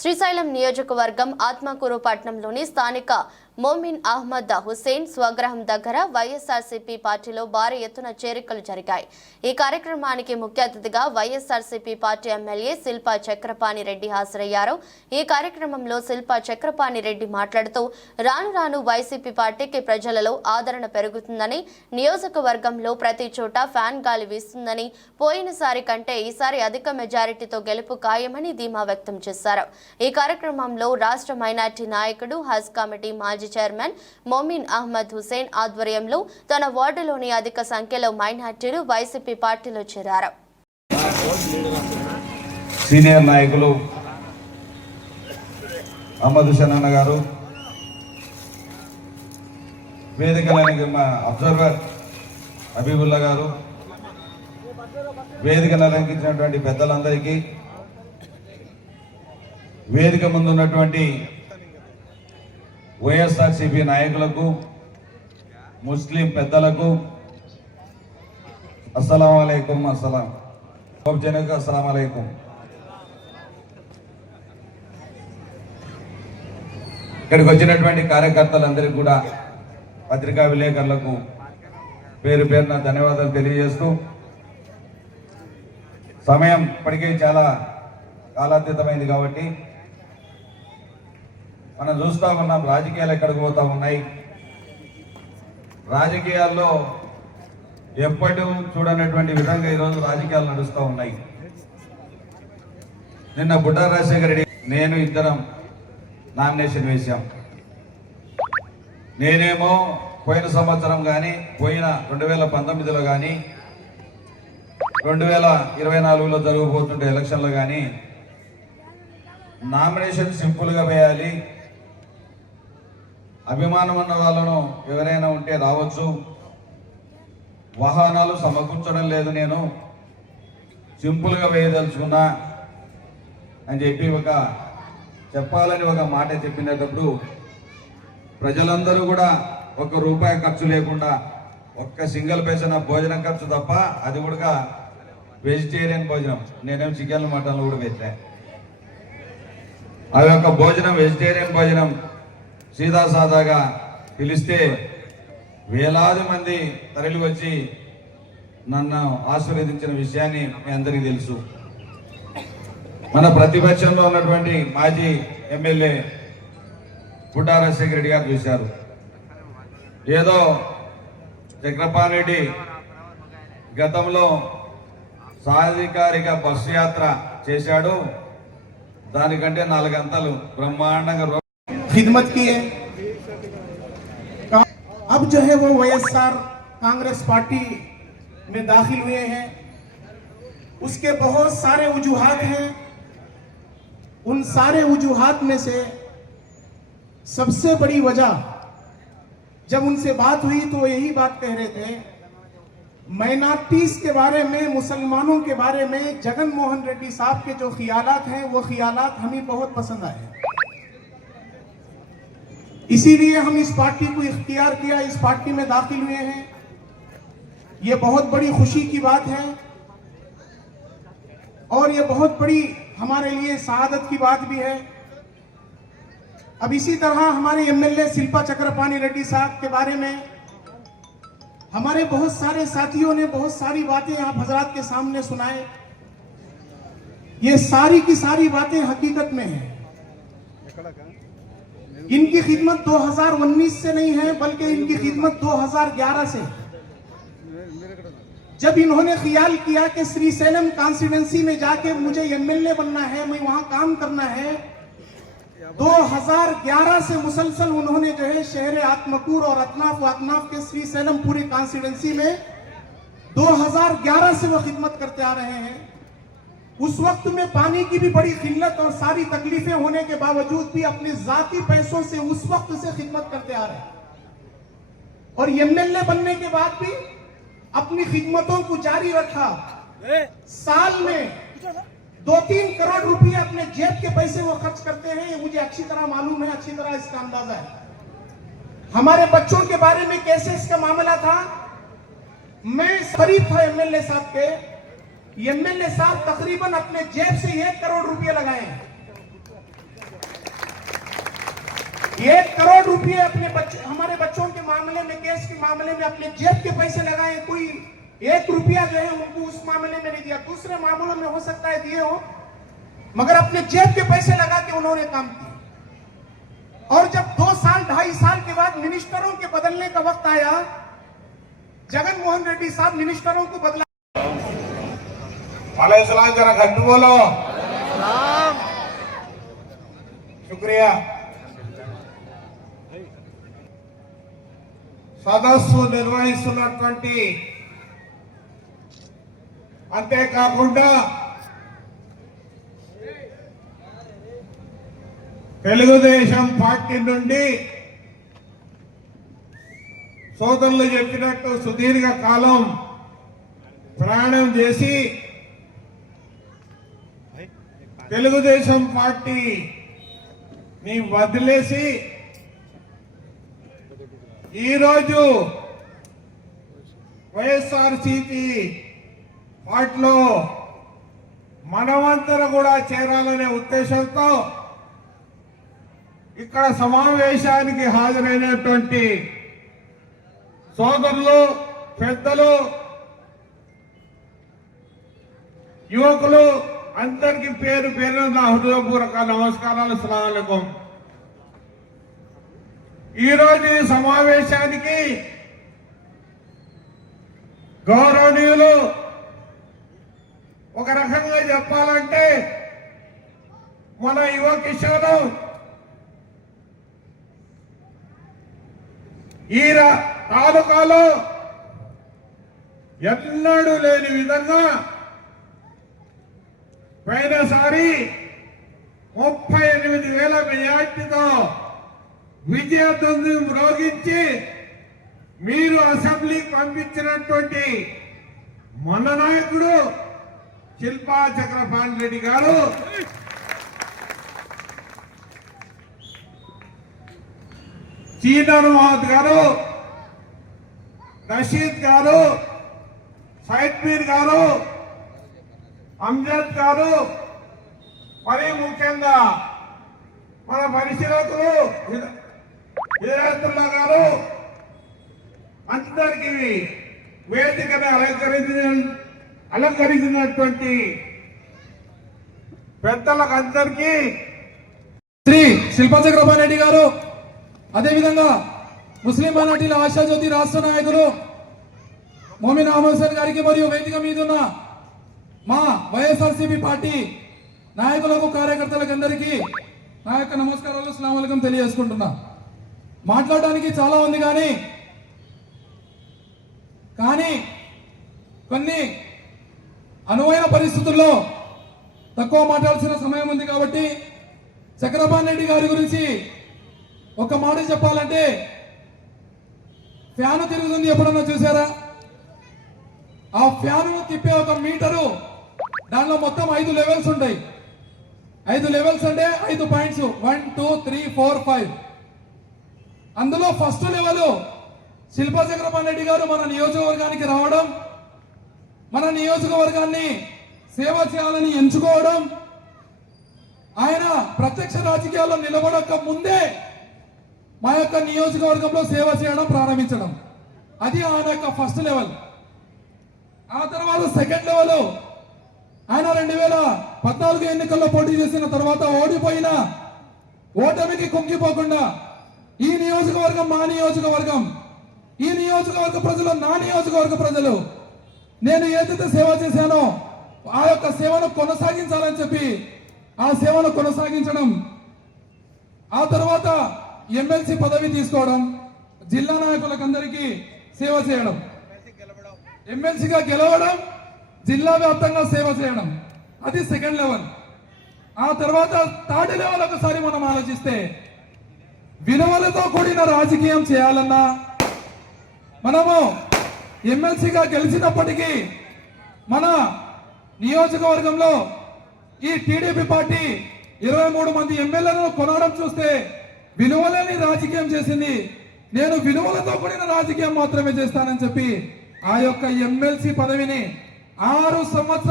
శ్రీశైలం నియోజకవర్గం ఆత్మకూరు పట్టణంలోని స్థానిక మోమిన్ అహ్మద్ హుసేన్ స్వగ్రహం దగ్గర వైఎస్ఆర్సీపీ పార్టీలో భారీ ఎత్తున చేరికలు జరిగాయి। ఈ కార్యక్రమానికి ముఖ్య అతిథిగా వైఎస్ఆర్సీపీ పార్టీ ఎమ్మెల్యే శిల్పా చక్రపాణి రెడ్డి హాజరయ్యారు। ఈ కార్యక్రమంలో శిల్పా చక్రపాణి రెడ్డి మాట్లాడుతూ రాను రాను వైసీపీ పార్టీకి ప్రజలలో ఆదరణ పెరుగుతుందని, నియోజకవర్గంలో ప్రతి చోట ఫ్యాన్ గాలి వీస్తుందని, పోయినసారి కంటే ఈసారి అధిక మెజారిటీతో గెలుపు ఖాయమని ధీమా వ్యక్తం చేశారు। ఈ కార్యక్రమంలో రాష్ట్ర మైనార్టీ నాయకుడు హజ్ కమిటీ మాజీ చైర్మన్ మోమిన్ అహ్మద్ హుసేన్ ఆధ్వర్యంలో తన వార్డులోని అధిక సంఖ్యలో మైనార్టీలు వైసీపీ పార్టీలో చేరారు। సీనియర్ నాయకులు అహ్మద్ హుసేన్ అన్న గారు, వేదికలోని అబ్జర్వర్ హబీబుల్లా గారు, వేదికను అలంకరించినటువంటి పెద్దలందరికీ, వేదిక ముందు ఉన్నటువంటి వైఎస్ఆర్సీపీ నాయకులకు, ముస్లిం పెద్దలకు అస్సలాము అలైకుం। అస్సలాము అలైకుం। ఇక్కడికి వచ్చినటువంటి కార్యకర్తలందరికీ కూడా, పత్రికా విలేకరులకు పేరు పేరున ధన్యవాదాలు తెలియజేస్తూ, సమయం ఇప్పటికే చాలా కాలాతీతమైంది కాబట్టి మనం చూస్తూ ఉన్నాం రాజకీయాలు ఎక్కడికి పోతా ఉన్నాయి। రాజకీయాల్లో ఎప్పటి చూడనటువంటి విధంగా ఈరోజు రాజకీయాలు నడుస్తూ ఉన్నాయి। నిన్న బుడ్డా రాజశేఖర రెడ్డి నేను ఇద్దరం నామినేషన్ వేశాం। నేనేమో పోయిన సంవత్సరం కానీ, పోయిన 2019లో కానీ, 2024లో జరగబోతుంటే ఎలక్షన్లో కానీ నామినేషన్ సింపుల్గా వేయాలి, అభిమానం ఉన్న వాళ్ళను ఎవరైనా ఉంటే రావచ్చు, వాహనాలు సమకూర్చడం లేదు, నేను సింపుల్గా వేయదలుచుకున్నా అని చెప్పి చెప్పాలని ఒక మాట చెప్పినప్పుడు ప్రజలందరూ కూడా ₹1 ఖర్చు లేకుండా, ఒక్క సింగిల్ పైసా భోజనం ఖర్చు తప్ప, అది కూడా వెజిటేరియన్ భోజనం, నేనేం చికెన్ మటన్లు కూడా పెట్టా, ఆ యొక్క భోజనం వెజిటేరియన్ భోజనం సీదా సాదాగా పిలిస్తే వేలాది మంది తరలి వచ్చి నన్ను ఆశీర్వదించిన విషయాన్ని మీ అందరికీ తెలుసు। మన ప్రతిపక్షంలో ఉన్నటువంటి మాజీ ఎమ్మెల్యే బుడ్డా రాజశేఖర రెడ్డి గారు చూశారు, ఏదో చక్రపాణి రెడ్డి గతంలో సాధికారిక బస్సు యాత్ర చేశాడు, దానికంటే 4 గంటలు బ్రహ్మాండంగా खिदमत की है। अब जो है वो वाईएसआर कांग्रेस पार्टी में दाखिल हुए हैं। उसके बहुत सारे वजूहात हैं। उन सारे वजूहात में से सबसे बड़ी वजह, जब उनसे बात हुई तो वो यही बात कह रहे थे, माइनॉरिटीज के बारे में, मुसलमानों के बारे में जगन मोहन रेड्डी साहब के जो ख्यालात हैं वो ख्यालात हमें बहुत पसंद आए, इसीलिए हम इस पार्टी को इख्तियार किया, इस पार्टी में दाखिल हुए हैं। ये बहुत बड़ी खुशी की बात है और ये बहुत बड़ी हमारे लिए सआदत की बात भी है। अब इसी तरह हमारे एमएलए शिल्पा चक्रपाणी रेड्डी साहब के बारे में हमारे बहुत सारे साथियों ने बहुत सारी बातें आप हजरात के सामने सुनाए। ये सारी की सारी बातें हकीकत में हैं। इनकी खिदमत 2019 से नहीं है, बल्कि इनकी खिदमत 2011 से, जब इन्होंने ख्याल किया कि श्रीशैलम कॉन्स्टिट्यूएंसी में जाके मुझे एमएलए बनना है, मैं वहां काम करना है। 2011 से मुसलसल उन्होंने जो है शहर आत्मकूर और अतनाफ के श्रीशैलम पूरी कॉन्स्टिट्यूएंसी में 2011 से वो खिदमत करते आ रहे हैं। उस वक्त में पानी की भी बड़ी किल्लत और सारी तकलीफें होने के बावजूद भी अपने जाती पैसों से उस वक्त से खिदमत करते आ रहे हैं और एमएलए बनने के बाद भी अपनी खिदमतों को जारी रखा। साल में 2-3 करोड़ रुपए अपने जेब के पैसे वो खर्च करते हैं, ये मुझे अच्छी तरह मालूम है, अच्छी तरह इसका अंदाजा है। हमारे बच्चों के बारे में कैसे इसका मामला था, मैं करीब था एमएलए साहब के, एमएलए साहब तकरीबन अपने जेब से 1 करोड़ रुपए लगाए 1 करोड़ रुपए अपने बच्चे, हमारे बच्चों के मामले में, केस के मामले में अपने जेब के पैसे लगाए, कोई 1 रुपया जो है उनको उस मामले में नहीं दिया। दूसरे मामलों में हो सकता है दिए हो, मगर अपने जेब के पैसे लगा के उन्होंने काम किया। और जब 2 साल 2.5 साल के बाद मिनिस्टरों के बदलने का वक्त आया, जगन मोहन रेड्डी साहब मिनिस्टरों को बदला। वालेकुम जरा घट बोलो। शुक्रिया। సదస్సు నిర్వహిస్తున్నటువంటి అంతేకాకుండా తెలుగుదేశం పార్టీ నుండి సోదరులు చెప్పినట్టు సుదీర్ఘ కాలం ప్రయాణం చేసి తెలుగుదేశం పార్టీని వదిలేసి ఈరోజు వైఎస్ఆర్సీపీ పార్టీలో మనమందరం కూడా చేరాలనే ఉద్దేశంతో ఇక్కడ సమావేశానికి హాజరైనటువంటి సోదరులు, పెద్దలు, యువకులు అందరికీ పేరు పేరున నా హృదయపూర్వక నమస్కారాలు. అస్సలాము అలైకుం. ఈరోజు ఈ సమావేశానికి గౌరవనీయులు ఒక రకంగా చెప్పాలంటే మన యువ కిషోరు ఈ తాలూకాలో ఎన్నడూ లేని విధంగా పోయినసారి 38,000 మెజార్టీతో విజయదుందుం మ్రోగించి మీరు అసెంబ్లీకి పంపించినటువంటి మన నాయకుడు శిల్పా చక్రపాణి రెడ్డి గారు చీనర్ మహమ్మద్ గారు, రషీద్ గారు, సైద్ మీర్ గారు, అమ్జద్ గారు, మరి ముఖ్యంగా మన పరిశీలకులు హిదాయతుల్లా గారు అందరికీ వేదికను అలంకరించినటువంటి పెద్దలకు అందరికీ శ్రీ శిల్పా చక్రపాణి రెడ్డి గారు, అదేవిధంగా ముస్లిం మైనార్టీల ఆశాజ్యోతి రాష్ట్ర నాయకులు మోమిన్ అహ్మద్ సార్ గారికి మరియు వేదిక మీద ఉన్న మా వైఎస్ఆర్సీపీ పార్టీ నాయకులకు, కార్యకర్తలకు అందరికీ నా యొక్క నమస్కారాలు, అస్సలాము అలైకుం తెలియజేసుకుంటున్నా. మాట్లాడడానికి చాలా ఉంది కానీ కొన్ని అనువైన పరిస్థితుల్లో తక్కువ మాట్లాడాల్సిన సమయం ఉంది కాబట్టి చక్రపాణి రెడ్డి గారి గురించి ఒక మాట చెప్పాలంటే, ఫ్యాను తిరుగుతుంది, ఎప్పుడన్నా చూసారా? ఆ ఫ్యాను తిప్పే ఒక మీటరు, దానిలో మొత్తం 5 లెవెల్స్ ఉంటాయి. 5 లెవెల్స్ అంటే 5 పాయింట్స్, 1 2 3 4 5. అందులో ఫస్ట్ లెవెల్ శిల్పా చక్రపాణి రెడ్డి గారు మన నియోజకవర్గానికి రావడం, మన నియోజకవర్గాన్ని సేవ చేయాలని ఎంచుకోవడం, ఆయన ప్రత్యక్ష రాజకీయాల్లో నిలబడక ముందే మా యొక్క నియోజకవర్గంలో సేవ చేయడం ప్రారంభించడం, అది ఆయన యొక్క ఫస్ట్ లెవెల్. ఆ తర్వాత సెకండ్ లెవెల్, ఆయన 2014 ఎన్నికల్లో పోటీ చేసిన తర్వాత ఓడిపోయిన ఓటమికి కుంగిపోకుండా ఈ నియోజకవర్గం మా నియోజకవర్గం, ఈ నియోజకవర్గ ప్రజలు నా నియోజకవర్గ ప్రజలు, నేను ఏదైతే సేవ చేశానో ఆ యొక్క సేవను కొనసాగించాలని చెప్పి ఆ సేవను కొనసాగించడం, ఆ తర్వాత ఎమ్మెల్సీ పదవి తీసుకోవడం, జిల్లా నాయకులకందరికీ సేవ చేయడం, ఎమ్మెల్సీగా గెలవడం, జిల్లా వ్యాప్తంగా సేవ చేయడం, అది సెకండ్ లెవెల్. ఆ తర్వాత థర్డ్ లెవెల్ ఒకసారి మనం ఆలోచిస్తే, విలువలతో కూడిన రాజకీయం చేయాలన్నా, మనము ఎమ్మెల్సీగా గెలిచినప్పటికీ మన నియోజకవర్గంలో ఈ టీడీపీ పార్టీ 23 మంది ఎమ్మెల్యేలను కొనడం చూస్తే విలువలేని రాజకీయం చేసింది. నేను విలువలతో కూడిన రాజకీయం మాత్రమే చేస్తానని చెప్పి ఆ యొక్క ఎమ్మెల్సీ పదవిని 6 సంవత్సరాలు